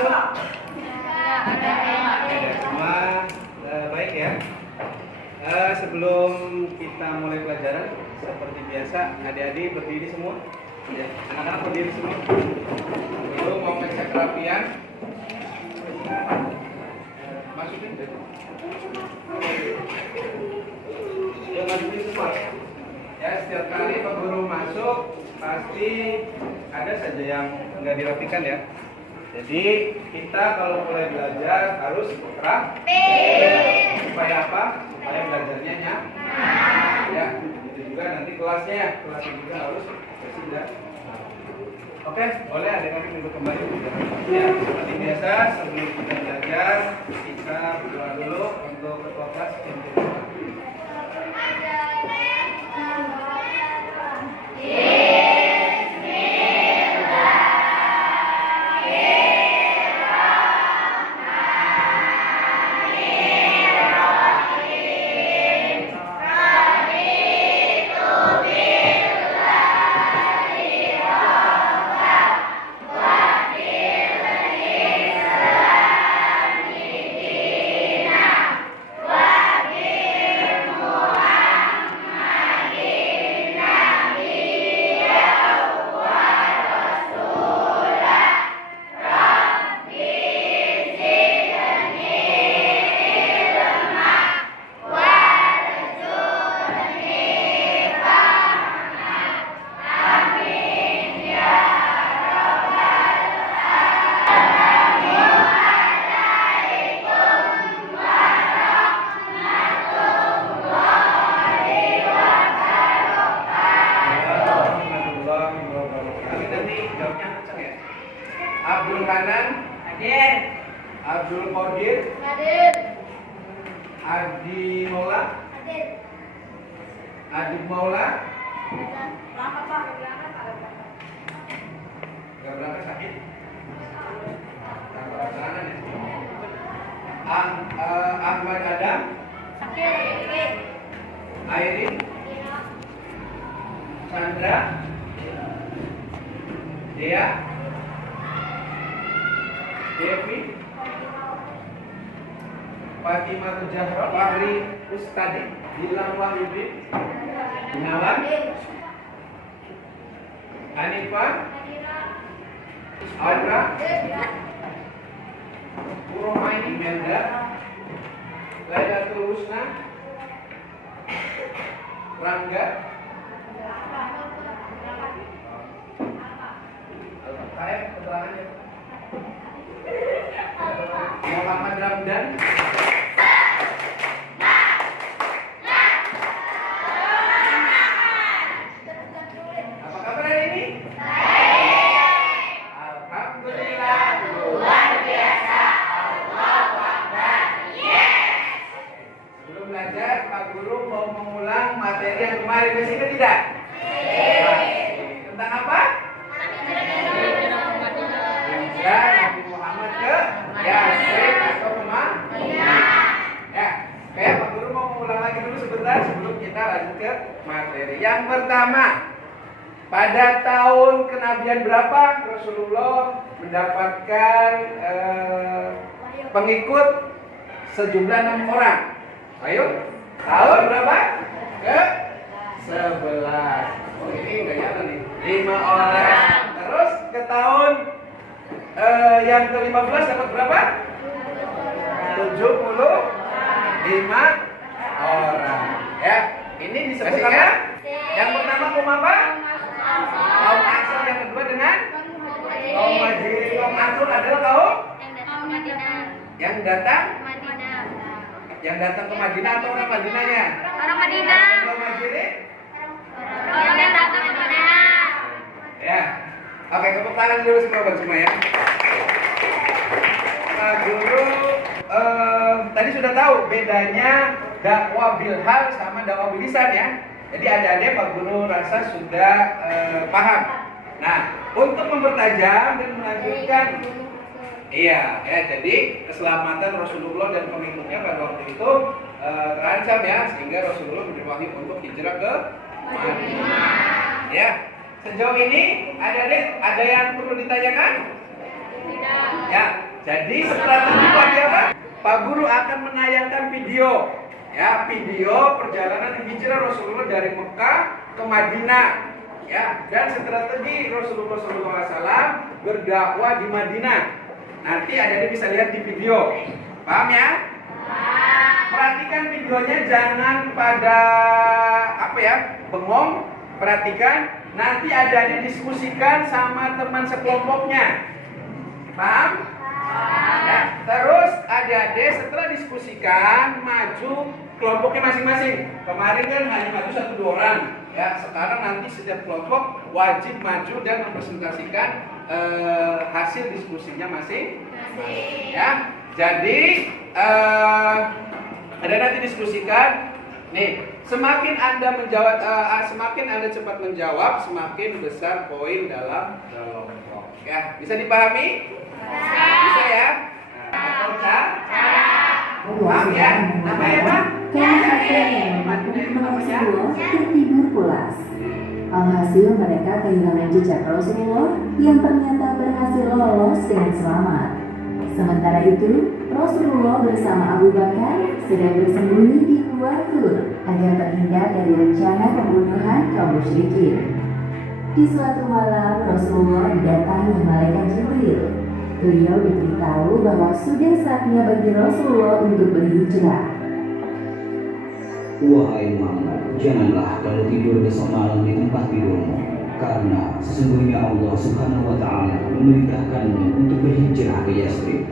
masuk? Ada semua. Baik ya. Sebelum kita mulai pelajaran, seperti biasa, adik-adik berdiri semua. Ya, anak-anak berdiri semua. Dulu mau ngecek kerapian. Masukin. Ya, masukin semua. Ya, setiap kali Pak Guru masuk, pasti ada saja yang nggak dirapikan ya. Jadi kita kalau mulai belajar harus rapi. Supaya apa? Supaya belajarnya nyaman. Ya, itu juga nanti kelasnya juga harus bersih dan oke, boleh adik-adik duduk kembali. Ya, seperti biasa sebelum kita belajar kita berdoa dulu untuk ketua kelas yang kedua. Abdul Hanan hadir. Abdul Qadir hadir. Adi Maula hadir. Adib Maula berangkat Pak, enggak berangkat sakit. Ahmad Adam sakit. Airin Chandra Dea Devi Fatimah Zahra Fahri Ustadi Dilan Wahyudin Gunawan Hanifah Audra Romaini Melda Lailatul Husna Rangga saya keterangannya Muhammad Ramdan apa kabar hari ini? Alhamdulillah luar biasa. Allahu Akbar. Yes. Sebelum belajar Pak Guru mau mengulang materi yang kemarin, masih ingat tidak? Tentang apa? Nabi Muhammad ke Yasrib atau Madinah. Ya, kayak Pak Guru mau mengulang lagi dulu sebentar sebelum kita lanjut ke materi. Yang pertama, pada tahun kenabian berapa Rasulullah mendapatkan pengikut sejumlah 6 orang? Ayo, tahun berapa? Ke 11. Oh ini enggak nyata nih. 5 orang. Terus ke tahun yang ke-15 dapat berapa? 75 orang. Ya, ini disebut apa? Yang pertama kaum apa? Kaum Ansor. Yang kedua dengan kaum Muhajirin. Kaum Ansor adalah kaum yang datang yang datang ke Madinah atau orang Madinahnya? Orang Madinah. Kaum Muhajirin? Orang yang datang ke Madinah. Ya. Oke, tepuk tangan dulu semua ya. Pak Guru tadi sudah tahu bedanya dakwah bilhal sama dakwah bilisan ya. Jadi adik-adik Pak Guru rasa sudah paham. Nah, untuk mempertajam dan melanjutkan iya, ya jadi keselamatan Rasulullah dan pengikutnya pada waktu itu terancam ya, sehingga Rasulullah diberi wahyu untuk hijrah ke Madinah. Ya. Sejauh ini ada yang perlu ditanyakan? Tidak. Ya, Jadi strategi bagi apa? Pak Guru akan menayangkan video, ya, video perjalanan hijrah Rasulullah dari Mekah ke Madinah, ya, dan strategi Rasulullah SAW berdakwah di Madinah. Nanti adik-adik bisa lihat di video, paham ya? Perhatikan videonya, jangan pada apa ya, bengong. Perhatikan, nanti adik-adik diskusikan sama teman sekelompoknya, paham? Ya, terus adik-adik setelah diskusikan maju kelompoknya masing-masing. Kemarin kan hanya maju 1-2 orang, ya. Sekarang nanti setiap kelompok wajib maju dan mempresentasikan hasil diskusinya masing-masing, ya. Jadi ada nanti diskusikan. Nih, semakin Anda menjawab, semakin Anda cepat menjawab, semakin besar poin dalam kelompok. Ya, bisa dipahami? Bisa ya? Paham ya? Namanya apa? Tertidur pulas. Alhasil mereka kehilangan jejak Rasulullah yang ternyata berhasil lolos dengan selamat. Sementara itu, Rasulullah bersama Abu Bakar sedang bersembunyi di Gua Tur agar terhindar dari rencana pembunuhan kaum musyrikin. Di suatu malam, Rasulullah didatangi malaikat Jibril. Beliau diberitahu bahwa sudah saatnya bagi Rasulullah untuk berhijrah. Wahai Muhammad, janganlah kalau tidur besok malam di tempat tidurmu, karena sesungguhnya Allah Subhanahu wa Ta'ala memerintahkanmu untuk berhijrah ke Yasrib.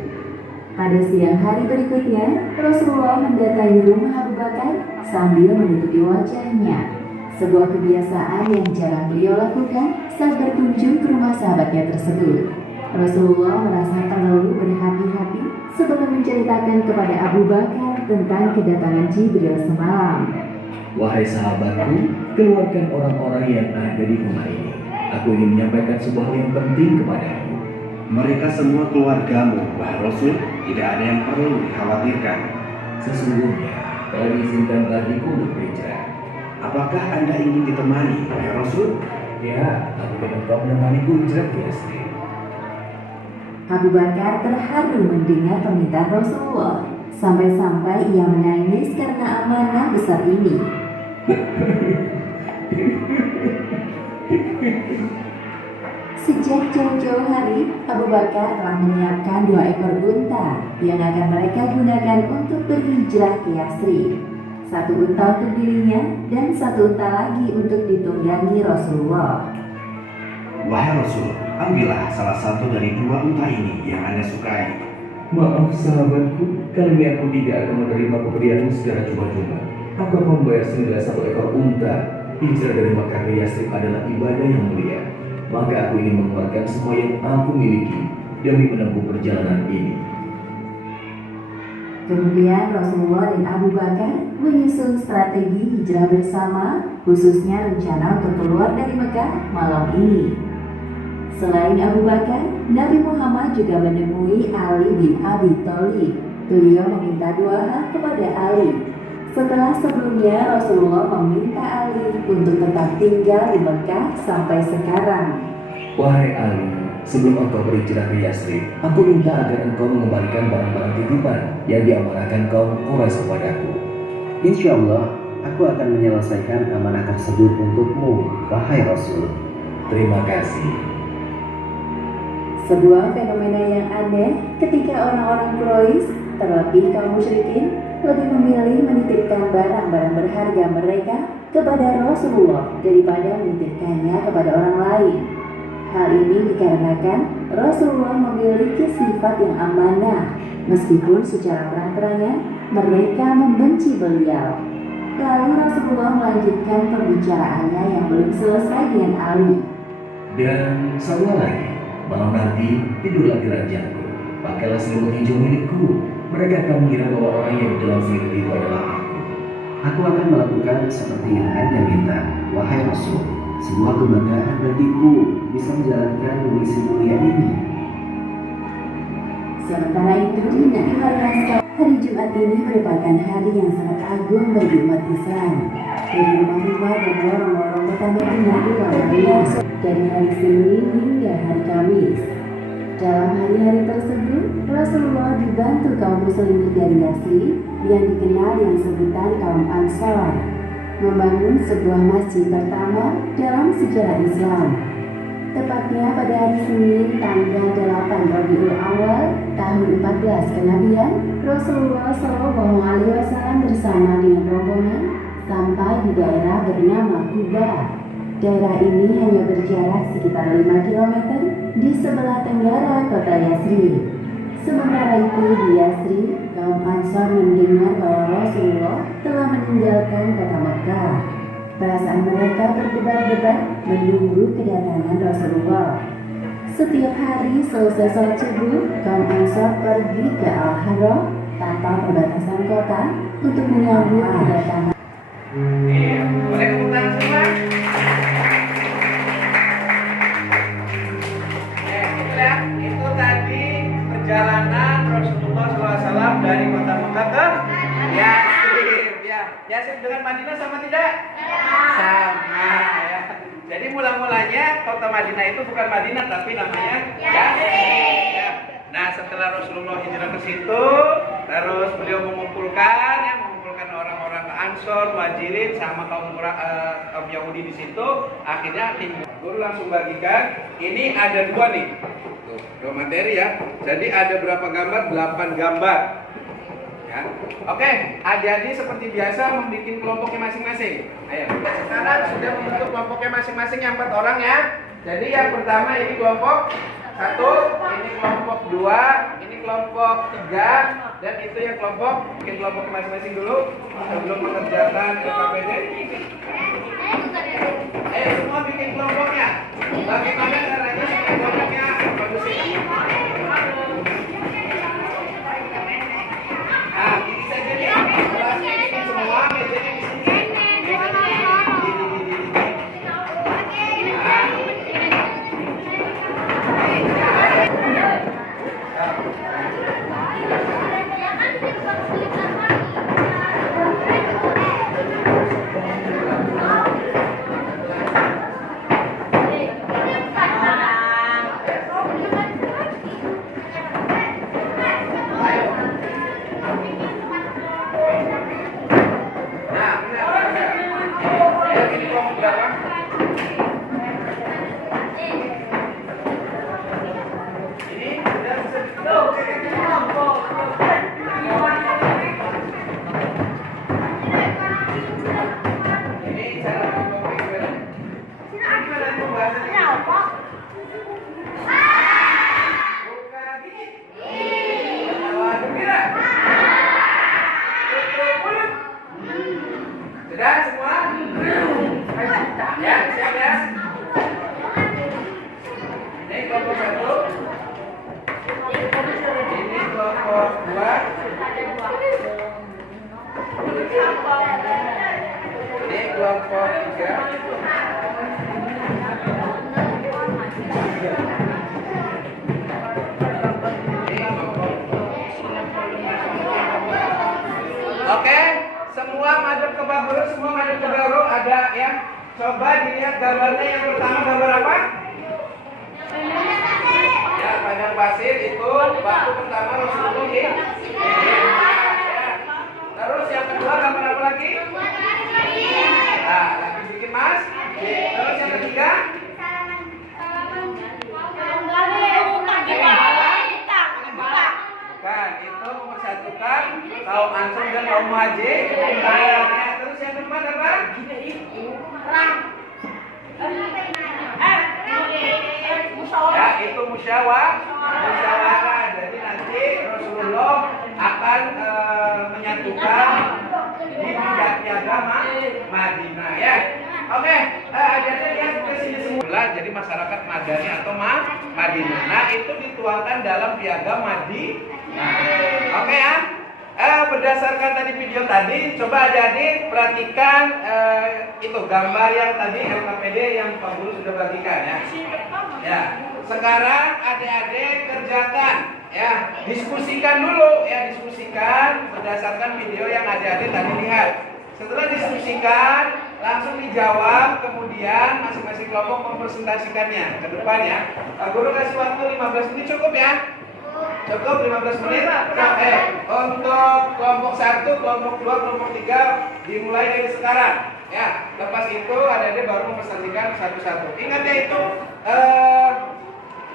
Pada siang hari berikutnya, Rasulullah mendatangi rumah Abu Bakar sambil menutupi wajahnya. Sebuah kebiasaan yang jarang beliau lakukan saat berkunjung ke rumah sahabatnya tersebut. Rasulullah merasa perlu berhati-hati sebelum menceritakan kepada Abu Bakar tentang kedatangan Jibril semalam. Wahai sahabatku, keluarkan orang-orang yang ada di rumah ini. Aku ingin menyampaikan sebuah hal yang penting kepadamu. Mereka semua keluargamu, wahai Rasul, tidak ada yang perlu dikhawatirkan. Sesungguhnya, kau diizinkan bagiku untuk berhijrah. Apakah Anda ingin ditemani, wahai Rasul? Ya, aku ingin kau menemaniku hijrah ke Yasrib. Abu Bakar terharu mendengar permintaan Rasulullah. Sampai-sampai ia menangis karena amanah besar ini. Sejak jauh-jauh hari, Abu Bakar telah menyiapkan 2 ekor unta yang akan mereka gunakan untuk berhijrah ke Yasrib. 1 unta untuk dirinya dan 1 unta lagi untuk ditunggangi Rasulullah. Wahai Rasul, ambillah salah satu dari 2 unta ini yang Anda sukai. Maaf sahabatku, kali ini aku tidak akan menerima pemberianmu secara cuma-cuma. Aku akan membayar senilai 1 ekor unta. Hijrah dari Makkah ke Yasrib adalah ibadah yang mulia. Maka aku ingin mengeluarkan semua yang aku miliki demi menempuh perjalanan ini. Kemudian Rasulullah dan Abu Bakar menyusun strategi hijrah bersama, khususnya rencana untuk keluar dari Mekah malam ini. Selain Abu Bakar, Nabi Muhammad juga menemui Ali bin Abi Thalib. Beliau meminta 2 hal kepada Ali. Setelah sebelumnya Rasulullah meminta Ali untuk tetap tinggal di Mekah sampai sekarang. Wahai Ali, sebelum engkau berhijrah ke Yasrib, aku minta agar engkau mengembalikan barang-barang titipan yang diamanahkan kaum Quraisy kepadaku. Insya Allah, aku akan menyelesaikan amanah tersebut untukmu, wahai Rasul. Terima kasih. Sebuah fenomena yang aneh ketika orang-orang Quraisy, terlebih kaum musyrikin, lebih memilih menitipkan barang-barang berharga mereka kepada Rasulullah daripada menitipkannya kepada orang lain. Hal ini dikarenakan Rasulullah memiliki sifat yang amanah, meskipun secara terang-terangan mereka membenci beliau. Lalu Rasulullah melanjutkan pembicaraannya yang belum selesai dengan Ali. Dan satu lagi, malam nanti tidurlah di ranjangku. Pakailah selimut hijau milikku. Mereka akan mengira bahwa orang yang di dalam selimut itu adalah aku. Aku akan melakukan seperti yang Anda minta, wahai Rasul. Sebuah kebanggaan bagiku bisa menjalankan misi mulia ini. Sementara itu, hari Jumat ini merupakan hari yang sangat agung bagi umat Islam. Dari rumah-rumah dan lorong-lorong kota Madinah diwarnai dari hari Senin hingga hari Kamis. Dalam hari-hari tersebut, Rasulullah dibantu kaum muslimin dari Yasrib yang dikenal dengan sebutan kaum Ansor membangun sebuah masjid pertama dalam sejarah Islam. Tepatnya pada hari Senin tanggal 8 Rabiul Awal tahun 14 kenabian, Rasulullah SAW bersama dengan rombongan sampai di daerah bernama Quba. Daerah ini hanya berjarak sekitar 5 km di sebelah tenggara kota Yasrib. Sementara itu di Yasrib, kaum Ansor mendengar bahwa Rasulullah telah meninggalkan kota Mekah. Perasaan mereka berdebar-debar menunggu kedatangan Rasulullah. Setiap hari selesai sholat subuh, kaum Ansor pergi ke Al-Haram tanpa perbatasan kota untuk menyambut kedatangan. Iya, boleh tepuk tangan semua? Ya, itulah, itu tadi perjalanan Rasulullah SAW dari kota Mekah ke Yasrib. Ya, Yasrib dengan Madinah sama tidak? Sama ya. Jadi mula-mulanya kota Madinah itu bukan Madinah tapi namanya Yasrib. Ya. Nah, setelah Rasulullah hijrah ke situ, terus beliau mengumpulkan orang-orang Ansor, Muhajirin sama kaum Yahudi di situ. Akhirnya tim guru langsung bagikan. Ini ada 2 nih. Tuh, 2 materi ya. Jadi ada berapa gambar? 8 gambar. Ya. Oke, adik-adik seperti biasa membuat kelompoknya masing-masing. Ayo. Sekarang sudah membentuk kelompoknya masing-masing yang 4 orang ya. Jadi yang pertama ini kelompok 1, ini kelompok 2, ini kelompok 3, dan itu yang kelompok. Bikin kelompoknya masing-masing dulu sebelum mengerjakan LKPD. Ayo semua bikin kelompoknya. Bagaimana caranya bikin kelompoknya kondusif? Nah, ini saja nih. Kelasnya bikin semua, mejanya di sini. Sudah semua? Ya, siap ya? Ini kelompok 1. Ini kelompok 2. Ini kelompok 3. Oke, semua madep ke bawah dulu, semua madep ke bawah ada ya. Coba dilihat gambarnya yang pertama gambar apa? Ya, padang pasir itu waktu pertama Rasulullah ya. Terus yang kedua gambar apa lagi? Nah, lagi bikin mas. Terus yang ketiga? Bukan, itu mempersatukan kaum Ansor dan kaum Muhajir. Terus yang keempat apa? Ya, itu musyawarah. Jadi nanti Rasulullah akan menyatukan di piagam Madinah ya. Oke, ajarnya lihat ke sini semula. Jadi masyarakat Madani atau Madinah. Nah, itu dituangkan dalam piagam Madinah. Oke ya. Berdasarkan tadi video tadi, coba adik-adik perhatikan itu gambar yang tadi LKPD yang Pak Guru sudah bagikan ya. Ya, sekarang adik-adik kerjakan ya, diskusikan dulu ya, diskusikan berdasarkan video yang adik-adik tadi lihat. Setelah diskusikan, langsung dijawab, kemudian masing-masing kelompok mempresentasikannya ke depan ya. Pak Guru kasih waktu 15 menit cukup ya? Cukup 15 menit? Untuk kelompok 1, kelompok 2, kelompok 3 dimulai dari sekarang. Ya, lepas itu adik-adik baru mempresentasikan satu-satu. Ingat ya itu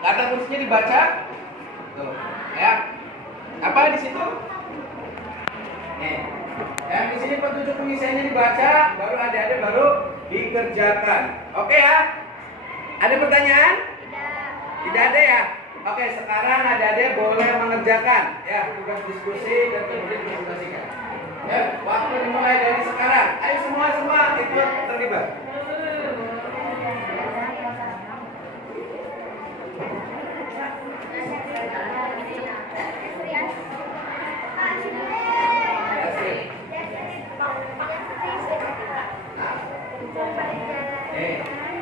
kata kuncinya dibaca. Tuh, ya. Apa di situ? Nih. Yang di sini petunjuk penyelesaiannya dibaca, baru adik-adik baru dikerjakan. Oke ya? Ada pertanyaan? Tidak ada ya? Oke, sekarang adik-adik boleh mengerjakan ya tugas diskusi dan kemudian dipresentasikan. Ya, waktu dimulai dari sekarang. Ayo semua ikut terlibat.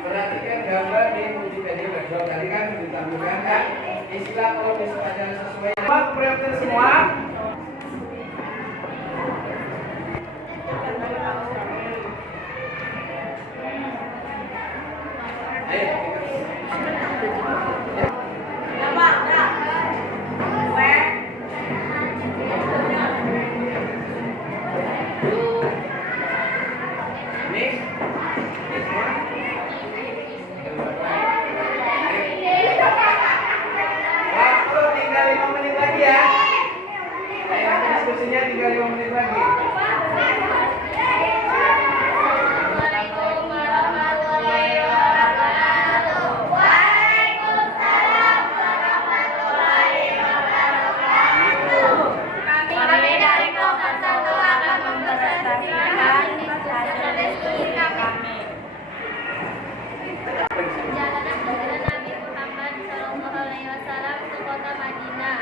Perhatikan gambar di Wikipedia Background tadi kan ditampilkan kan istilah kalau misalnya sesuai. Perhatikan semua. Tinggal 5 menit lagi. Assalamualaikum warahmatullahi wabarakatuh. Waalaikumsalam warahmatullahi wabarakatuh. Kami dari kelompok 1 akan mempresentasikan diskusi kami. Perjalanan hijrah Nabi Muhammad SAW ke kota Madinah.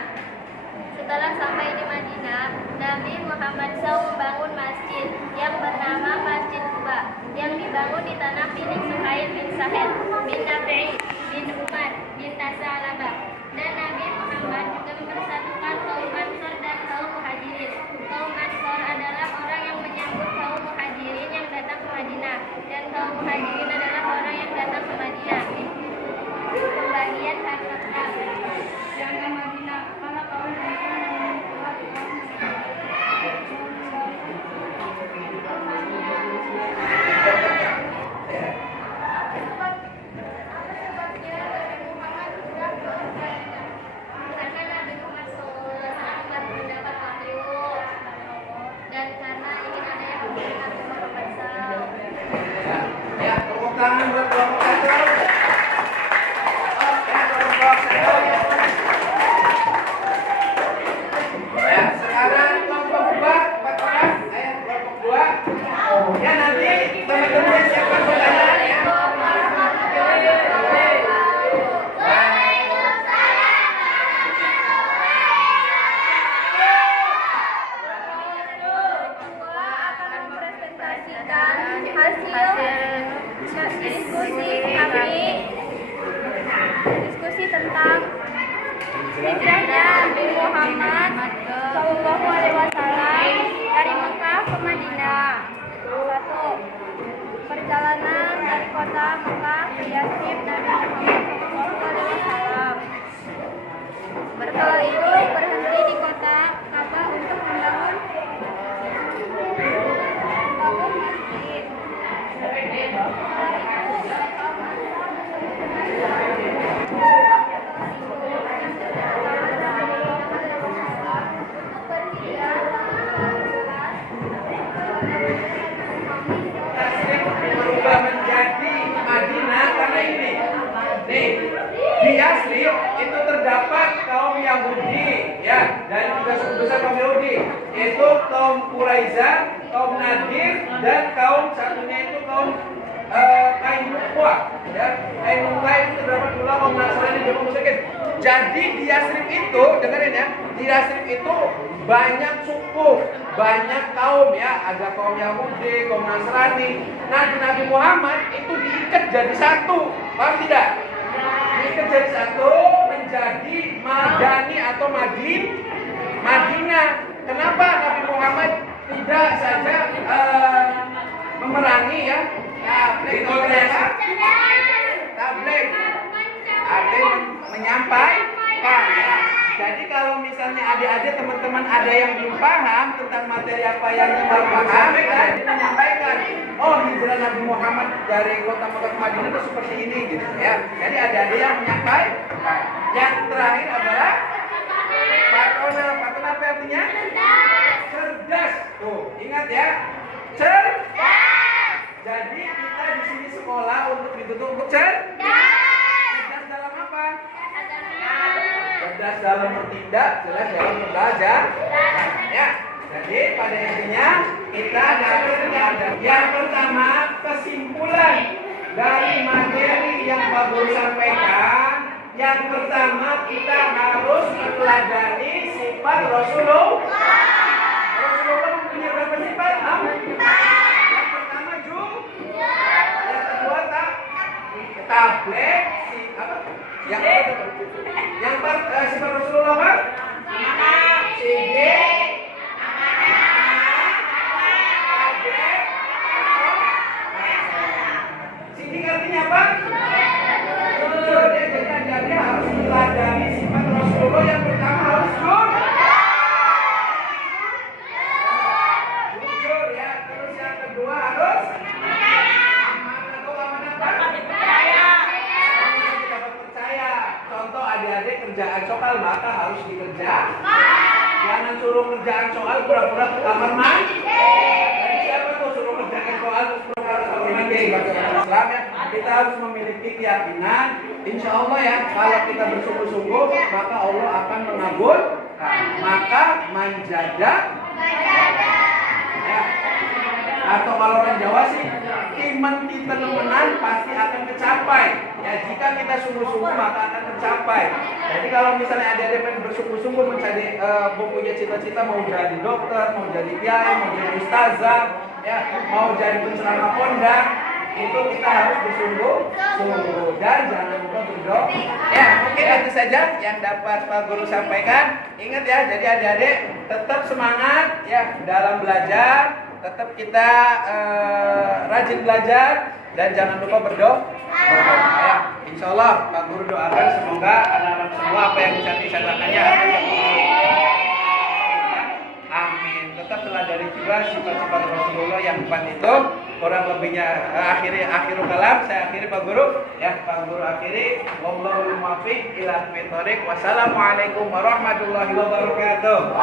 Setelah sampai di Madinah, Nabi Muhammad SAW membangun masjid yang bernama Masjid Quba yang dibangun di tanah milik Suhail bin Sahel bin Nabi bin Umar bin Tasalabah. Dan Nabi Muhammad juga mempersatukan kaum Ansor dan kaum Muhajirin. Kaum Ansor adalah orang yang menyambut kaum Muhajirin yang datang ke Madinah, dan kaum Muhajirin adalah orang yang datang ke Madinah. Pembagian harta yang ke Madinah karena kaum dan karena ingin ada yang memberikan kelompok Ya, tepuk tangan buat kelompok 1. Ya, sekarang kelompok 2, 4 orang. Ayo kelompok 2. Ya, nanti teman-teman siapkan pertanyaan ya. diskusi tentang hijrahnya Nabi Muhammad Sallallahu Alaihi Wasallam dari Mekah ke Madinah. 1. Perjalanan dari kota Mekah ke Yatsrib Nabi Muhammad Sallallahu Alaihi Wasallam. Setelah itu berhenti di kota Ka'bah untuk membangun masjid. Berubah menjadi Madinah karena ini. Nih, di Yatsrib itu terdapat kaum Yahudi ya, dari 3 suku besar kaum Yahudi, yaitu kaum Quraizah, kaum Nadir, dan kaum satunya itu kaum Qainuqa ya. Qainuqa itu terdapat pula kaum Nasrani dan kaum musyrikin. Jadi di Yatsrib itu, dengerin ya, di Yatsrib itu banyak suku, banyak kaum ya, ada kaum Yahudi, kaum Nasrani. Nah, di Nabi Muhammad itu diikat jadi satu, paham tidak? Diikat jadi satu menjadi Madani atau Madinah. Kenapa Nabi Muhammad tidak saja memerangi ya, adik-adik teman-teman ada yang belum paham tentang materi apa yang belum paham, kita menyampaikan, oh hijrah Nabi Muhammad dari kota Mekah ke Madinah itu seperti ini gitu ya. Jadi adik-adik yang menyampaikan. Yang terakhir adalah Fatona. Fatona apa artinya? Cerdas. Tuh, ingat ya. Cerdas. Jadi kita di sini sekolah untuk dituntut untuk cerdas dalam apa? Cerdas dalam bertindak, jelas dalam belajar. Ya. Jadi pada intinya kita ada yang pertama kesimpulan dari materi yang Pak Guru sampaikan. Yang pertama kita harus meneladani sifat Rasulullah. Rasulullah mempunyai berapa sifat? Yang pertama jujur. Yang kedua tabligh. Yang sifat Rasulullah apa? Siddiq. Siddiq artinya apa? Jujur. Jadi harus meneladani sifat Rasulullah. Yang pertama harus jujur ya. Terus yang kedua harus percaya. Contoh adik-adik kerjaan soal maka harus dikerjakan. Jangan suruh kerjaan soal pura-pura ke kamar mandi. Dan siapa tuh suruh kerjaan soal pura-pura ke kamar mandi? Islam ya. Kita harus memiliki keyakinan, insya Allah ya, kalau kita bersungguh-sungguh maka Allah akan mengabulkan. Maka manjada ya. Atau kalau orang Jawa sih iman kita nemenan pasti akan tercapai. Ya jika kita sungguh-sungguh maka akan tercapai. Jadi kalau misalnya ada bersungguh-sungguh mencari mempunyai cita-cita mau jadi dokter, mau jadi kiai, mau jadi ustazah, ya mau jadi penceramah pondok, itu kita harus bersungguh-sungguh dan jangan lupa berdoa. Ya mungkin itu saja yang dapat Pak Guru sampaikan. Ingat ya, jadi adik-adik tetap semangat ya dalam belajar. Tetap kita rajin belajar dan jangan lupa berdoa. Ya, insya Allah Pak Guru doakan semoga anak-anak semua apa yang disampaikannya akan amin. Tetap teladani juga sifat-sifat Rasulullah yang 4 itu. Kurang lebihnya akhirul kalam saya akhiri Pak Guru ya. Pak Guru akhiri wallahul muwaffiq ila aqwamit thoriq. Wassalamualaikum warahmatullahi wabarakatuh.